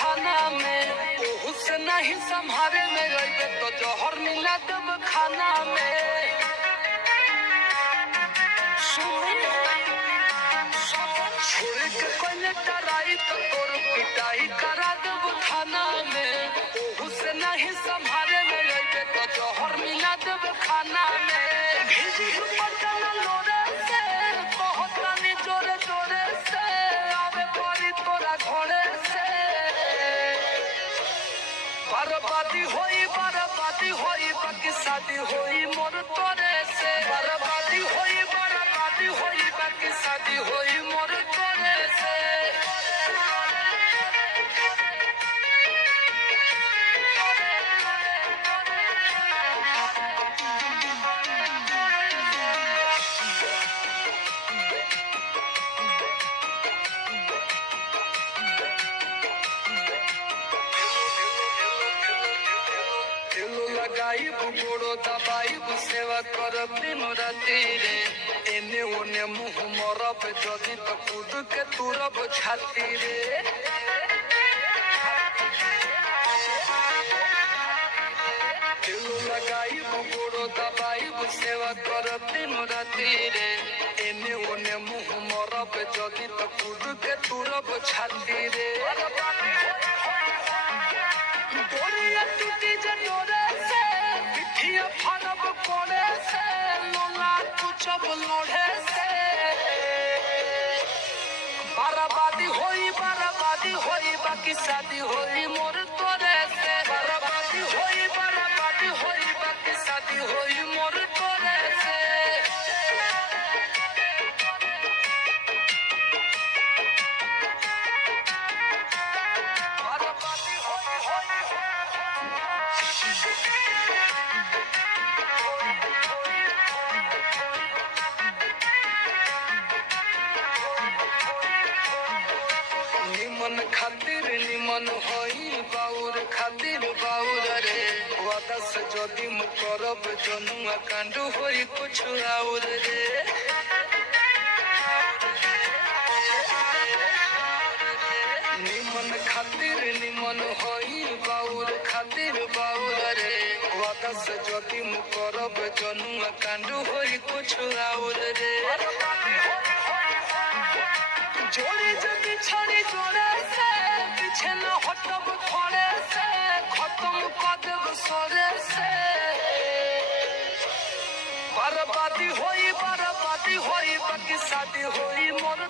खाना में ओहू से नहीं संभारे में रहिबे तो जहर मिला देब खाना में। छोड़ के कोई डराई तो तोर पिटाई करा देब थाना में। ओहू से नहीं संभारे में रहिबे तो जहर मिला देब खाना में। भेजी पटन लोरे से बहुत रानी जोरे जोरे से आवे परी तोरा घोड़े से। बर्बादी होई बाकी शादी होई मोर तोरे से। बर्बादी होई बाकी शादी होई मोर तोरे से। लगाई गोड़ो दबाई सेवा करब दिन राति रे। एने ओने मुंह मरब जदि तो कूद के तुरब छाती रे। लगाई गोड़ो दबाई सेवा करब दिन राति रे। एने ओने मुंह मरब जदि तो कूद के तुरब छाती रे। गोरिया टूटी जनोरे से पिठिया फरब कोड़े से लोला कुचब लोढ़े से। बर्बादी होई बाकी शादी होई मोर तोरे से। बर्बादी होई बाकी शादी होई मोर तोरे से। निमन खातिर निमन होई बाउर खातिर बाउर रे। वादा से जदि मु करब जनुआ कांडू होई कुछ और रे। निमन खातिर निमन होई बाउर खातिर बाउर रे। वादा से जदि मु करब जनुआ कांडू होई कुछ और रे। जोड़ी जदि छड़ी जोड़े से पीछे न हटब खोड़े से। खत्म कर देब सोरे से। बर्बादी होई बाकी शादी होई मोर